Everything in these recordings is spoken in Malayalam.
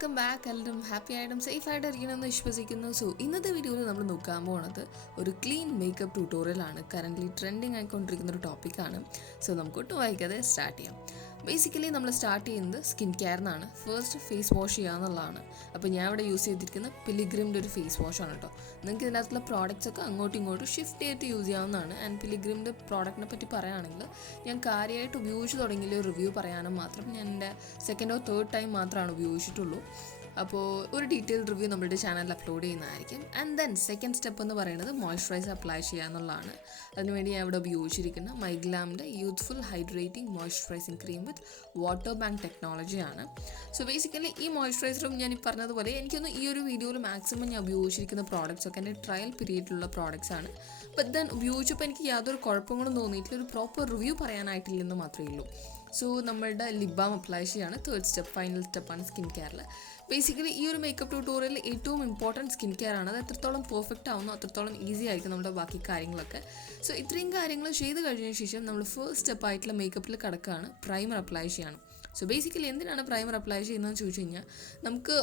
Welcome back. എല്ലാവരും ഹാപ്പി ആയിട്ടും സേഫ് ആയിട്ട് ഇരിക്കണമെന്ന് വിശ്വസിക്കുന്നു. സോ ഇന്നത്തെ വീഡിയോയിൽ നമ്മൾ നോക്കാൻ പോകുന്നത് ഒരു ക്ലീൻ മേക്കപ്പ് ട്യൂട്ടോറിയലാണ്. കറൻ്റ്ലി ട്രെൻഡിങ് ആയിക്കൊണ്ടിരിക്കുന്ന ഒരു ടോപ്പിക്കാണ്. സോ നമുക്ക് ഒട്ടും വായിക്കാതെ സ്റ്റാർട്ട് ചെയ്യാം. ബേസിക്കലി നമ്മൾ സ്റ്റാർട്ട് ചെയ്യുന്നത് സ്കിൻ കെയറിനാണ്. ഫസ്റ്റ് ഫേസ് വാഷ് ചെയ്യുക എന്നുള്ളതാണ്. അപ്പോൾ ഞാൻ ഇവിടെ യൂസ് ചെയ്തിരിക്കുന്ന പിലിഗ്രിമിൻ്റെ ഒരു ഫേസ് വാഷാണ് കേട്ടോ. നിങ്ങൾക്ക് ഇതിനകത്തുള്ള പ്രോഡക്റ്റ്സ് ഒക്കെ അങ്ങോട്ടും ഇങ്ങോട്ടും ഷിഫ്റ്റ് ചെയ്തിട്ട് യൂസ് ചെയ്യാവുന്നതാണ്. ആൻഡ് പിലിഗ്രിമിൻ്റെ പ്രോഡക്റ്റിനെ പറ്റി പറയുകയാണെങ്കിൽ ഞാൻ കാര്യമായിട്ട് ഉപയോഗിച്ച് തുടങ്ങിയ റിവ്യൂ പറയാനും മാത്രം ഞാൻ എൻ്റെ സെക്കൻഡോ തേർഡ് ടൈം മാത്രമാണ് ഉപയോഗിച്ചിട്ടുള്ളൂ. അപ്പോൾ ഒരു ഡീറ്റെയിൽ റിവ്യൂ നമ്മുടെ ചാനലിൽ അപ്ലോഡ് ചെയ്യുന്നതായിരിക്കും. ആൻഡ് ദെൻ സെക്കൻഡ് സ്റ്റെപ്പ് എന്ന് പറയുന്നത് മോയ്സ്ചറൈസർ അപ്ലൈ ചെയ്യുക എന്നുള്ളതാണ്. അതിനുവേണ്ടി ഞാൻ ഇവിടെ ഉപയോഗിച്ചിരിക്കുന്ന മൈഗ്ലാമിൻ്റെ youthful hydrating moisturising cream with water bank ടെക്നോളജിയാണ്. സോ ബേസിക്കലി ഈ മോയ്സ്ചറൈസറും ഞാൻ ഈ പറഞ്ഞതുപോലെ എനിക്കൊന്ന് ഈ ഒരു വീഡിയോയിൽ മാക്സിമം ഞാൻ ഉപയോഗിച്ചിരിക്കുന്ന പ്രോഡക്റ്റ്സ് ഒക്കെ എൻ്റെ ട്രയൽ പീരീഡിലുള്ള പ്രോഡക്റ്റ്സ് ആണ്. ബട്ട് ദെൻ ഉപയോഗിച്ചപ്പോൾ എനിക്ക് യാതൊരു കുഴപ്പങ്ങളും തോന്നിയിട്ടില്ല. ഒരു പ്രോപ്പർ റിവ്യൂ പറയാനായിട്ടില്ലെന്ന് മാത്രമേ ഉള്ളൂ. സോ നമ്മളുടെ ലിപ്ബാം അപ്ലൈ ചെയ്യാണ് തേർഡ് സ്റ്റെപ്പ്, ഫൈനൽ സ്റ്റെപ്പാണ് സ്കിൻ കെയറിൽ. ബേസിക്കലി ഈ ഒരു മേക്കപ്പ് ട്യൂട്ടോറിയലിൽ ഏറ്റവും ഇമ്പോർട്ടൻറ്റ് സ്കിൻ കെയർ ആണ്. അത് എത്രത്തോളം പെർഫെക്റ്റ് ആവുന്നു അത്രത്തോളം ഈസി ആയിരിക്കും നമ്മുടെ ബാക്കി കാര്യങ്ങളൊക്കെ. സോ ഇത്രയും കാര്യങ്ങൾ ചെയ്ത് കഴിഞ്ഞതിന് ശേഷം നമ്മൾ ഫസ്റ്റ് സ്റ്റെപ്പായിട്ടുള്ള മേക്കപ്പിൽ കിടക്കുകയാണ് പ്രൈമർ അപ്ലൈ ചെയ്യണം. സോ ബേസിക്കലി എന്തിനാണ് പ്രൈമർ അപ്ലൈ ചെയ്യുന്നതെന്ന് ചോദിച്ചു കഴിഞ്ഞാൽ നമുക്ക്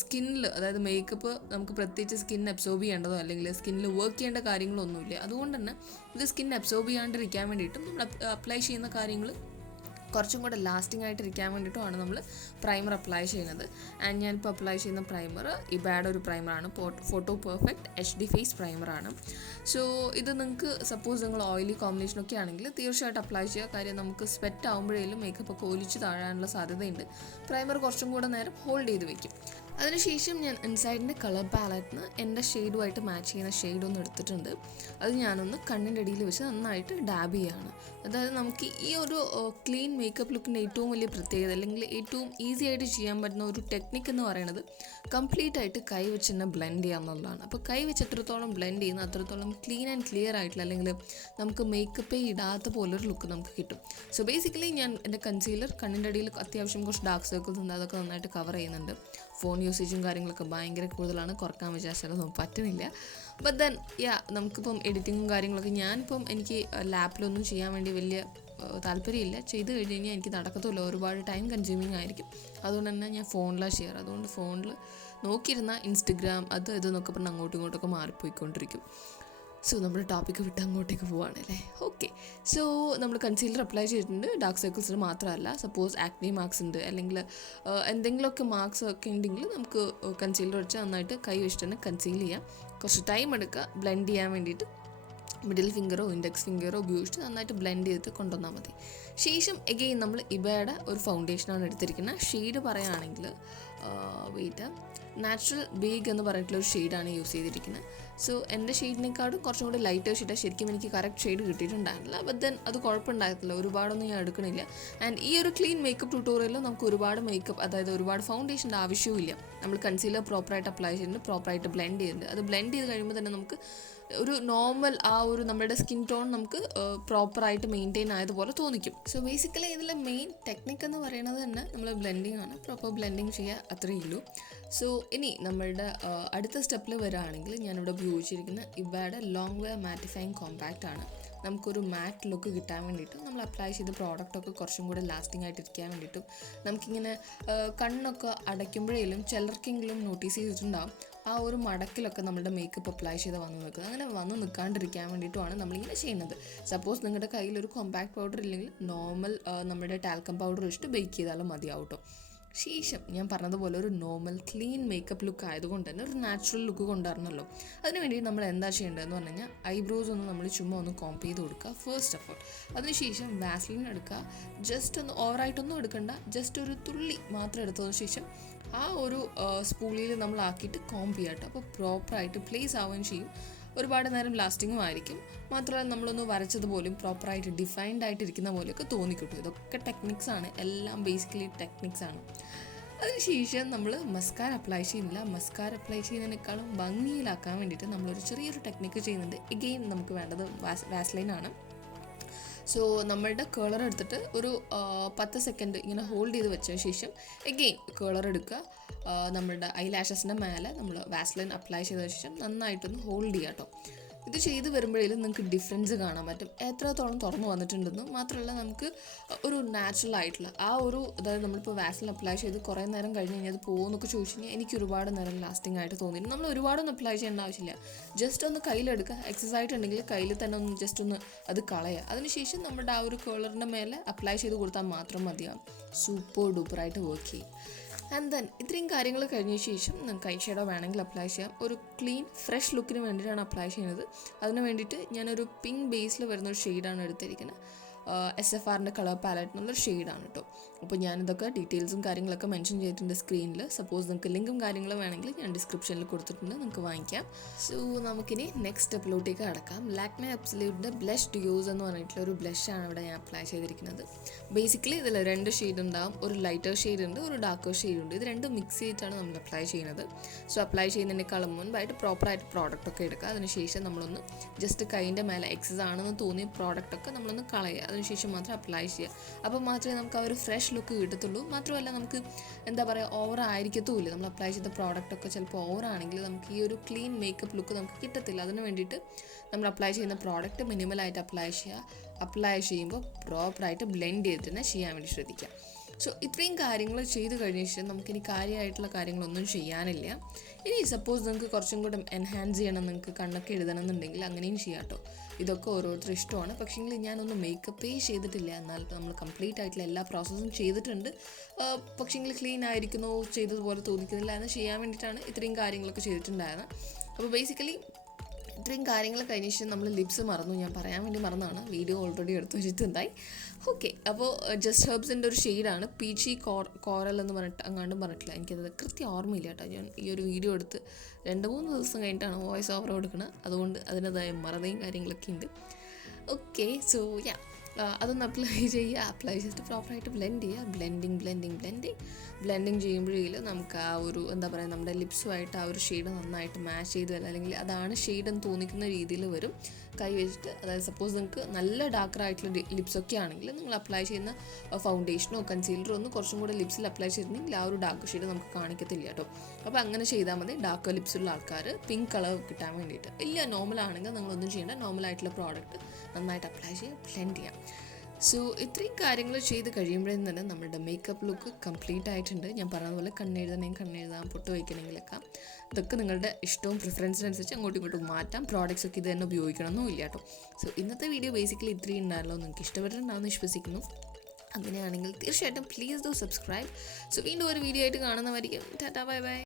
സ്കിന്നിൽ, അതായത് മേക്കപ്പ് നമുക്ക് പ്രത്യേകിച്ച് സ്കിൻ അബ്സോർബ് ചെയ്യേണ്ടതോ അല്ലെങ്കിൽ സ്കിന്നിൽ വർക്ക് ചെയ്യേണ്ട കാര്യങ്ങളൊന്നുമില്ല. അതുകൊണ്ട് തന്നെ ഇത് സ്കിൻ അബ്സോർബ് ചെയ്യാണ്ടിരിക്കാൻ വേണ്ടിയിട്ടും നമ്മൾ അപ്ലൈ ചെയ്യുന്ന കാര്യങ്ങൾ കുറച്ചും കൂടെ ലാസ്റ്റിംഗ് ആയിട്ട് ഇരിക്കാൻ വേണ്ടിയിട്ടുമാണ് നമ്മൾ പ്രൈമർ അപ്ലൈ ചെയ്യുന്നത്. ആൻഡ് ഞാനിപ്പോൾ അപ്ലൈ ചെയ്യുന്ന പ്രൈമർ ഇബയുടെ ഒരു പ്രൈമറാണ്, ഫോട്ടോ പെർഫെക്റ്റ് HD ഫേസ് പ്രൈമറാണ്. സോ ഇത് നിങ്ങൾക്ക് സപ്പോസ് നിങ്ങൾ ഓയിലി കോമ്പിനേഷനൊക്കെ ആണെങ്കിൽ തീർച്ചയായിട്ടും അപ്ലൈ ചെയ്യുക. കാര്യം നമുക്ക് സ്വെറ്റ് ആകുമ്പോഴേലും മേക്കപ്പ് ഒക്കെ ഒലിച്ച് താഴാനുള്ള സാധ്യതയുണ്ട്. പ്രൈമർ കുറച്ചും കൂടെ നേരം ഹോൾഡ് ചെയ്ത് വെക്കും. അതിനുശേഷം ഞാൻ ഇൻസൈഡിൻ്റെ കളർ പാലറ്റിന് എൻ്റെ ഷെയ്ഡുമായിട്ട് മാച്ച് ചെയ്യുന്ന ഷെയ്ഡൊന്ന് എടുത്തിട്ടുണ്ട്. അത് ഞാനൊന്ന് കണ്ണിൻ്റെ അടിയിൽ വെച്ച് നന്നായിട്ട് ഡാബ് ചെയ്യുകയാണ്. അതായത് നമുക്ക് ഈ ഒരു ക്ലീൻ മേക്കപ്പ് ലുക്കിൻ്റെ ഏറ്റവും വലിയ പ്രത്യേകത അല്ലെങ്കിൽ ഏറ്റവും ഈസി ആയിട്ട് ചെയ്യാൻ പറ്റുന്ന ഒരു ടെക്നിക്ക് എന്ന് പറയുന്നത് കംപ്ലീറ്റ് ആയിട്ട് കൈ വെച്ച് തന്നെ ബ്ലെൻഡ് ചെയ്യുക എന്നുള്ളതാണ്. അപ്പോൾ കൈ വെച്ച് എത്രത്തോളം ബ്ലെൻഡ് ചെയ്യുന്ന അത്രത്തോളം ക്ലീൻ ആൻഡ് ക്ലിയർ ആയിട്ടുള്ള അല്ലെങ്കിൽ നമുക്ക് മേക്കപ്പേ ഇടാത്ത പോലൊരു ലുക്ക് നമുക്ക് കിട്ടും. സോ ബേസിക്കലി ഞാൻ എൻ്റെ കൺസീലർ കണ്ണിൻ്റെ അടിയിൽ അത്യാവശ്യം കുറച്ച് ഡാർക്ക് സർക്കിൾസ് ഉണ്ട്, അതൊക്കെ നന്നായിട്ട് കവർ ചെയ്യുന്നുണ്ട്. ഫോൺ യൂസേജും കാര്യങ്ങളൊക്കെ ഭയങ്കര കൂടുതലാണ്, കുറക്കാൻ വിചാരിച്ചാലൊന്നും പറ്റുന്നില്ല. ബട്ട് ദെൻ നമുക്കിപ്പം എഡിറ്റിങ്ങും കാര്യങ്ങളൊക്കെ ഞാനിപ്പം എനിക്ക് ലാപ്പിലൊന്നും ചെയ്യാൻ വേണ്ടി വലിയ താല്പര്യമില്ല. ചെയ്ത് കഴിഞ്ഞ് കഴിഞ്ഞാൽ എനിക്ക് നടക്കത്തുമില്ല, ഒരുപാട് ടൈം കൺസ്യൂമിങ് ആയിരിക്കും. അതുകൊണ്ട് തന്നെ ഞാൻ ഫോണിലാണ് ചെയ്യാറ്. അതുകൊണ്ട് ഫോണിൽ നോക്കിയിരുന്ന ഇൻസ്റ്റഗ്രാം അത് ഇതെന്നൊക്കെ പറഞ്ഞ് അങ്ങോട്ടും ഇങ്ങോട്ടൊക്കെ മാറിപ്പോയിക്കൊണ്ടിരിക്കും. സോ നമ്മുടെ ടോപ്പിക്ക് വിട്ട് അങ്ങോട്ടേക്ക് പോവുകയാണല്ലേ. ഓക്കെ, സോ നമ്മൾ കൺസീലർ അപ്ലൈ ചെയ്തിട്ടുണ്ട്. ഡാർക്ക് സർക്കിൾസിന് മാത്രമല്ല, സപ്പോസ് ആക്നി മാർക്സ് ഉണ്ട് അല്ലെങ്കിൽ എന്തെങ്കിലുമൊക്കെ മാർക്സ് ഒക്കെ ഉണ്ടെങ്കിൽ നമുക്ക് കൺസീലർ വെച്ച് നന്നായിട്ട് കൈ വെച്ചിട്ട് തന്നെ കൺസീൽ ചെയ്യാം. കുറച്ച് ടൈം എടുക്കുക ബ്ലെൻഡ് ചെയ്യാൻ വേണ്ടിയിട്ട്. മിഡിൽ ഫിംഗറോ ഇൻഡെക്സ് ഫിംഗറോ ഉപയോഗിച്ച് നന്നായിട്ട് ബ്ലെൻഡ് ചെയ്തിട്ട് കൊണ്ടുവന്നാൽ മതി. ശേഷം എഗെയിൻ നമ്മൾ ഇബയുടെ ഒരു ഫൗണ്ടേഷനാണ് എടുത്തിരിക്കുന്നത്. ഷെയ്ഡ് പറയുകയാണെങ്കിൽ നാച്ചുറൽ ബേഗ് എന്ന് പറഞ്ഞിട്ടുള്ളൊരു ഷെയ്ഡാണ് യൂസ് ചെയ്തിരിക്കുന്നത്. സോ എൻ്റെ ഷെയ്ഡിനേക്കാളും കുറച്ചും കൂടി ലൈറ്റർ ഷെയ്ഡാണ്. ശരിക്കും എനിക്ക് കറക്റ്റ് ഷെയ്ഡ് കിട്ടിയിട്ടുണ്ടായിരുന്നില്ല. ബട്ട് ദെൻ അത് കുഴപ്പമുണ്ടായിരുന്നില്ല, ഒരുപാടൊന്നും ഞാൻ എടുക്കണില്ല. ആൻഡ് ഈ ഒരു ക്ലീൻ മേക്കപ്പ് ട്യൂട്ടോറിയലിൽ നമുക്ക് ഒരുപാട് മേക്കപ്പ്, അതായത് ഒരുപാട് ഫൗണ്ടേഷൻ്റെ ആവശ്യവുമില്ല. നമ്മൾ കൺസീലർ പ്രോപ്പറായിട്ട് അപ്ലൈ ചെയ്തിട്ടുണ്ട്, പ്രോപ്പറായിട്ട് ബ്ലെൻഡ് ചെയ്തിട്ടുണ്ട്. അത് ബ്ലെൻഡ് ചെയ്ത് കഴിയുമ്പോൾ തന്നെ നമുക്ക് ഒരു നോർമൽ ആ ഒരു നമ്മുടെ സ്കിൻ ടോൺ നമുക്ക് പ്രോപ്പറായിട്ട് മെയിൻറ്റെയിൻ ആയതുപോലെ തോന്നിക്കും. സോ ബേസിക്കലി ഇതിലെ മെയിൻ ടെക്നിക്ക് എന്ന് പറയുന്നത് തന്നെ നമ്മൾ ബ്ലെൻഡിങ് ആണ്. പ്രോപ്പർ ബ്ലെൻഡിങ് ചെയ്യുക, അത്രയേ ഉള്ളൂ. സോ ഇനി നമ്മളുടെ അടുത്ത സ്റ്റെപ്പിൽ വരികയാണെങ്കിൽ ഞാനിവിടെ ഉപയോഗിച്ചിരിക്കുന്ന ഇബയുടെ ലോങ് വെയർ മാറ്റിഫൈങ് കോമ്പാക്റ്റ് ആണ്. നമുക്കൊരു മാറ്റ് ലുക്ക് കിട്ടാൻ വേണ്ടിയിട്ട് നമ്മൾ അപ്ലൈ ചെയ്ത പ്രോഡക്റ്റൊക്കെ കുറച്ചും കൂടെ ലാസ്റ്റിംഗ് ആയിട്ട് ഇരിക്കാൻ വേണ്ടിയിട്ടും നമുക്കിങ്ങനെ കണ്ണൊക്കെ അടയ്ക്കുമ്പോഴേലും ചിലർക്കെങ്കിലും നോട്ടീസ് ചെയ്തിട്ടുണ്ടാകും ആ ഒരു മടക്കിലൊക്കെ നമ്മുടെ മേക്കപ്പ് അപ്ലൈ ചെയ്ത് വന്ന് നിൽക്കുന്നത്. അങ്ങനെ വന്ന് നിൽക്കാണ്ടിരിക്കാൻ വേണ്ടിയിട്ടുമാണ് നമ്മളിങ്ങനെ ചെയ്യുന്നത്. സപ്പോസ് നിങ്ങളുടെ കയ്യിൽ ഒരു കോമ്പാക്ട് പൗഡർ ഇല്ലെങ്കിൽ നോർമൽ നമ്മുടെ ടാൽക്കം പൗഡർ വെച്ചിട്ട് ബേക്ക് ചെയ്താലും മതിയാവും കേട്ടോ. ശേഷം ഞാൻ പറഞ്ഞതുപോലെ ഒരു നോർമൽ ക്ലീൻ മേക്കപ്പ് ലുക്ക് ആയതുകൊണ്ട് തന്നെ ഒരു നാച്ചുറൽ ലുക്ക് കൊണ്ടുവരണമല്ലോ. അതിനുവേണ്ടി നമ്മൾ എന്താ ചെയ്യേണ്ടതെന്ന് പറഞ്ഞു കഴിഞ്ഞാൽ ഐബ്രോസ് ഒന്ന് നമ്മൾ ചുമ്മാ ഒന്ന് കോംപ് ചെയ്ത് കൊടുക്കുക ഫസ്റ്റ് ഓഫ് ഓൾ. അതിനുശേഷം വാസ്ലിൻ എടുക്കുക. ജസ്റ്റ് ഒന്ന് ഓവറായിട്ടൊന്നും എടുക്കണ്ട, ജസ്റ്റ് ഒരു തുള്ളി മാത്രം എടുത്തതിന് ശേഷം ആ ഒരു സ്പൂളിൽ നമ്മളാക്കിയിട്ട് കോംപ് ചെയ്യാം കേട്ടോ. അപ്പോൾ പ്രോപ്പറായിട്ട് പ്ലേസ് ആവുകയും ചെയ്യും, ഒരുപാട് നേരം ലാസ്റ്റിങ്ങും ആയിരിക്കും. മാത്രമല്ല നമ്മളൊന്ന് വരച്ചതുപോലും പ്രോപ്പറായിട്ട് ഡിഫൈൻഡ് ആയിട്ടിരിക്കുന്ന പോലെയൊക്കെ തോന്നിക്കിട്ടും. ഇതൊക്കെ ടെക്നിക്സാണ്, എല്ലാം ബേസിക്കലി ടെക്നിക്സാണ്. അതിനുശേഷം നമ്മൾ മസ്കാര അപ്ലൈ ചെയ്യുന്നില്ല. മസ്കാര അപ്ലൈ ചെയ്യുന്നതിനേക്കാളും ഭംഗിയിലാക്കാൻ വേണ്ടിയിട്ട് നമ്മളൊരു ചെറിയൊരു ടെക്നിക്ക് ചെയ്യുന്നുണ്ട്. എഗെയിൻ നമുക്ക് വേണ്ടത് വാസ്ലൈനാണ്. സോ നമ്മളുടെ കേളർ എടുത്തിട്ട് ഒരു 10 സെക്കൻഡ് ഇങ്ങനെ ഹോൾഡ് ചെയ്ത് വെച്ചതിന് ശേഷം എഗെയിൻ കേളർ എടുക്കുക. നമ്മളുടെ ഐലാഷസിൻ്റെ മേലെ നമ്മൾ വാസ്ലൈൻ അപ്ലൈ ചെയ്തതിന് ശേഷം നന്നായിട്ടൊന്ന് ഹോൾഡ് ചെയ്യുക കേട്ടോ. ഇത് ചെയ്ത് വരുമ്പോഴേലും നിങ്ങൾക്ക് ഡിഫറൻസ് കാണാൻ പറ്റും, എത്രത്തോളം തുറന്നു വന്നിട്ടുണ്ടെന്നും. മാത്രമല്ല നമുക്ക് ഒരു നാച്ചുറൽ ആയിട്ടുള്ള ആ ഒരു, അതായത് നമ്മളിപ്പോൾ വാസലിൻ അപ്ലൈ ചെയ്ത് കുറേ നേരം കഴിഞ്ഞ് കഴിഞ്ഞാൽ അത് പോകുമെന്നൊക്കെ ചോദിച്ചു കഴിഞ്ഞാൽ എനിക്ക് ഒരുപാട് നേരം ലാസ്റ്റിംഗ് ആയിട്ട് തോന്നിയിരുന്നു. നമ്മൾ ഒരുപാടൊന്നും അപ്ലൈ ചെയ്യേണ്ട ആവശ്യമില്ല, ജസ്റ്റ് ഒന്ന് കയ്യിലെടുക്കുക, എക്സസൈസ് ആയിട്ടുണ്ടെങ്കിൽ കയ്യിൽ തന്നെ ഒന്ന് ജസ്റ്റ് ഒന്ന് അത് കളയുക. അതിനുശേഷം നമ്മുടെ ആ ഒരു കളറിൻ്റെ മേലെ അപ്ലൈ ചെയ്ത് കൊടുത്താൽ മാത്രം മതിയാവും. സൂപ്പർ ഡൂപ്പറായിട്ട് വർക്ക് ചെയ്യും. ആൻഡ് ദെൻ ഇത്രയും കാര്യങ്ങൾ കഴിഞ്ഞ ശേഷം നിങ്ങൾക്ക് ഐ ഷാഡോ വേണമെങ്കിൽ അപ്ലൈ ചെയ്യാം. ഒരു ക്ലീൻ ഫ്രഷ് ലുക്കിന് വേണ്ടിയിട്ടാണ് അപ്ലൈ ചെയ്യുന്നത്. അതിന് വേണ്ടിയിട്ട് ഞാനൊരു പിങ്ക് ബേസിൽ വരുന്നൊരു ഷെയ്ഡാണ് എടുത്തിരിക്കുന്നത്. SFR കളർ പാലറ്റ് എന്നുള്ളൊരു ഷെയ്ഡാണ് കേട്ടോ. അപ്പോൾ ഞാനിതൊക്കെ ഡീറ്റെയിൽസും കാര്യങ്ങളൊക്കെ മെൻഷൻ ചെയ്തിട്ടുണ്ട് സ്ക്രീനിൽ. സപ്പോസ് നിങ്ങൾക്ക് ലിങ്കും കാര്യങ്ങളും വേണമെങ്കിൽ ഞാൻ ഡിസ്ക്രിപ്ഷനിൽ കൊടുത്തിട്ടുണ്ട്, നിങ്ങൾക്ക് വാങ്ങിക്കാം. സോ നമുക്കിനി നെക്സ്റ്റ് സ്റ്റെപ്പിലോട്ടേക്ക് കടക്കാം. ലാക്മെ അബ്സല്യൂട്ടിൻ്റെ ബ്ലഷ് ഡ്യൂസ് എന്ന് പറഞ്ഞിട്ടുള്ള ഒരു ബ്ലഷാണ് ഇവിടെ ഞാൻ അപ്ലൈ ചെയ്തിരിക്കുന്നത്. ബേസിക്കലി ഇതിൽ 2 ഷെയ്ഡ് ഉണ്ടാവും, ഒരു ലൈറ്റർ ഷെയ്ഡ് ഉണ്ട്, ഒരു ഡാർക്കർ ഷെയ്ഡ് ഉണ്ട്. ഇത് രണ്ടും മിക്സ് ചെയ്തിട്ടാണ് നമ്മൾ അപ്ലൈ ചെയ്യുന്നത്. സോ അപ്ലൈ ചെയ്യുന്നതിനേക്കാളും മുൻപായിട്ട് പ്രോപ്പറായിട്ട് പ്രോഡക്റ്റൊക്കെ എടുക്കുക. അതിനുശേഷം നമ്മളൊന്ന് ജസ്റ്റ് കൈൻ്റെ മേലെ എക്സസ് ആണെന്ന് തോന്നിയ പ്രോഡക്റ്റൊക്കെ നമ്മളൊന്ന് കളയുക. അതിനുശേഷം മാത്രം അപ്ലൈ ചെയ്യുക. അപ്പോൾ മാത്രമേ നമുക്ക് ആ ഒരു ഫ്രഷ് ലുക്ക് കിട്ടത്തുള്ളൂ. മാത്രമല്ല നമുക്ക് എന്താ പറയുക, ഓവർ ആയിരിക്കത്തുമില്ല. നമ്മൾ അപ്ലൈ ചെയ്ത പ്രോഡക്റ്റൊക്കെ ചിലപ്പോൾ ഓവർ ആണെങ്കിൽ നമുക്ക് ഈ ഒരു ക്ലീൻ മേക്കപ്പ് ലുക്ക് നമുക്ക് കിട്ടത്തില്ല. അതിന് വേണ്ടിയിട്ട് നമ്മൾ അപ്ലൈ ചെയ്യുന്ന പ്രോഡക്റ്റ് മിനിമലായിട്ട് അപ്ലൈ ചെയ്യുക. അപ്ലൈ ചെയ്യുമ്പോൾ പ്രോപ്പറായിട്ട് ബ്ലെൻഡ് ചെയ്തിട്ട് തന്നെ ചെയ്യാൻ വേണ്ടി ശ്രദ്ധിക്കുക. സോ ഇത്രയും കാര്യങ്ങൾ ചെയ്ത് കഴിഞ്ഞ ശേഷം നമുക്കിനി കാര്യമായിട്ടുള്ള കാര്യങ്ങളൊന്നും ചെയ്യാനില്ല. ഇനി സപ്പോസ് നിങ്ങൾക്ക് കുറച്ചും കൂടെ എൻഹാൻസ് ചെയ്യണം, നിങ്ങൾക്ക് കണ്ണൊക്കെ എഴുതണം എന്നുണ്ടെങ്കിൽ അങ്ങനെയും ചെയ്യാം കേട്ടോ. ഇതൊക്കെ ഓരോരുത്തരും ഇഷ്ടമാണ്. പക്ഷേങ്കിൽ ഞാനൊന്നും മേക്കപ്പേ ചെയ്തിട്ടില്ല, എന്നാൽ നമ്മൾ കംപ്ലീറ്റ് ആയിട്ടുള്ള എല്ലാ പ്രോസസ്സും ചെയ്തിട്ടുണ്ട്. പക്ഷേങ്കിൽ ക്ലീൻ ആയിരിക്കുന്നോ, ചെയ്തതുപോലെ തോന്നിക്കുന്നില്ല എന്ന് ചെയ്യാൻ വേണ്ടിയിട്ടാണ് ഇത്രയും കാര്യങ്ങളൊക്കെ ചെയ്തിട്ടുണ്ടായിരുന്നത്. അപ്പോൾ ബേസിക്കലി ഇത്രയും കാര്യങ്ങൾ കഴിഞ്ഞ ശേഷം നമ്മൾ ലിപ്സ് മറന്നു, ഞാൻ പറയാൻ വേണ്ടി മറന്നാണ്, വീഡിയോ ഓൾറെഡി എടുത്തു വെച്ചിട്ട് എന്തായി. ഓക്കെ, അപ്പോൾ ജസ്റ്റ് ഹെർബ്സിൻ്റെ ഒരു ഷെയ്ഡാണ് പീച്ചി കോറൽ എന്ന് പറഞ്ഞിട്ട് അങ്ങാണ്ടും പറഞ്ഞിട്ടില്ല, എനിക്കത് കൃത്യം ഓർമ്മയില്ല കേട്ടോ. ഞാൻ ഈ ഒരു വീഡിയോ എടുത്ത് 2-3 ദിവസം കഴിഞ്ഞിട്ടാണ് വോയിസ് ഓവർ കൊടുക്കുന്നത്, അതുകൊണ്ട് അതിൻ്റെതായ മറതയും കാര്യങ്ങളൊക്കെ ഉണ്ട്. ഓക്കെ, സോ യാ, അതൊന്ന് അപ്ലൈ ചെയ്യുക. അപ്ലൈ ചെയ്തിട്ട് പ്രോപ്പറായിട്ട് ബ്ലെൻഡ് ചെയ്യുക. ബ്ലെൻഡിങ് ചെയ്യുമ്പോഴേക്കും നമുക്ക് ആ ഒരു എന്താ പറയുക, നമ്മുടെ ലിപ്സുമായിട്ട് ആ ഒരു ഷെയ്ഡ് നന്നായിട്ട് മാച്ച് ചെയ്ത് വരും, അല്ലെങ്കിൽ അതാണ് ഷെയ്ഡെന്ന് തോന്നിക്കുന്ന രീതിയിൽ വരും. കൈ വെച്ചിട്ട്, അതായത് സപ്പോസ് നിങ്ങൾക്ക് നല്ല ഡാർക്കറായിട്ടുള്ള ലിപ്സൊക്കെ ആണെങ്കിൽ നിങ്ങൾ അപ്ലൈ ചെയ്യുന്ന ഫൗണ്ടേഷനോ കൺസീലറോ ഒന്ന് കുറച്ചും കൂടെ ലിപ്സിൽ അപ്ലൈ ചെയ്തിട്ടുണ്ടെങ്കിൽ ആ ഒരു ഡാർക്ക് ഷെയ്ഡ് നമുക്ക് കാണിക്കത്തില്ല കേട്ടോ. അപ്പോൾ അങ്ങനെ ചെയ്താൽ മതി. ഡാർക്ക് ലിപ്സുള്ള ആൾക്കാർ പിങ്ക് കളർ കിട്ടാൻ വേണ്ടിയിട്ട്. ഇല്ല, നോർമലാണെങ്കിൽ നിങ്ങളൊന്നും ചെയ്യേണ്ട, നോർമലായിട്ടുള്ള പ്രോഡക്റ്റ് നന്നായിട്ട് അപ്ലൈ ചെയ്യുക, ബ്ലെൻഡ് ചെയ്യാം. സോ ഇത്രയും കാര്യങ്ങൾ ചെയ്ത് കഴിയുമ്പോഴേക്കും തന്നെ നമ്മുടെ മേക്കപ്പ് ലുക്ക് കംപ്ലീറ്റ് ആയിട്ടുണ്ട്. ഞാൻ പറഞ്ഞതുപോലെ കണ്ണെഴുതാം, പൊട്ട് വയ്ക്കണമെങ്കിലൊക്കെ ഇതൊക്കെ നിങ്ങളുടെ ഇഷ്ടവും പ്രിഫറൻസിനനുസരിച്ച് അങ്ങോട്ടും ഇങ്ങോട്ടും മാറ്റാം. പ്രോഡക്റ്റ്സ് ഒക്കെ ഇത് തന്നെ ഉപയോഗിക്കണമെന്നും ഇല്ല കേട്ടോ. സോ ഇന്നത്തെ വീഡിയോ ബേസിക്കലി ഇത്രയും ഉണ്ടായല്ലോ. നിങ്ങൾക്ക് ഇഷ്ടപ്പെട്ടിട്ടുണ്ടാകുമെന്ന് വിശ്വസിക്കുന്നു. അങ്ങനെയാണെങ്കിൽ തീർച്ചയായിട്ടും പ്ലീസ് ഡു സബ്സ്ക്രൈബ്. സോ വീണ്ടും ഒരു വീഡിയോ ആയിട്ട് കാണുന്നവരിക്കും. Tata, bye bye.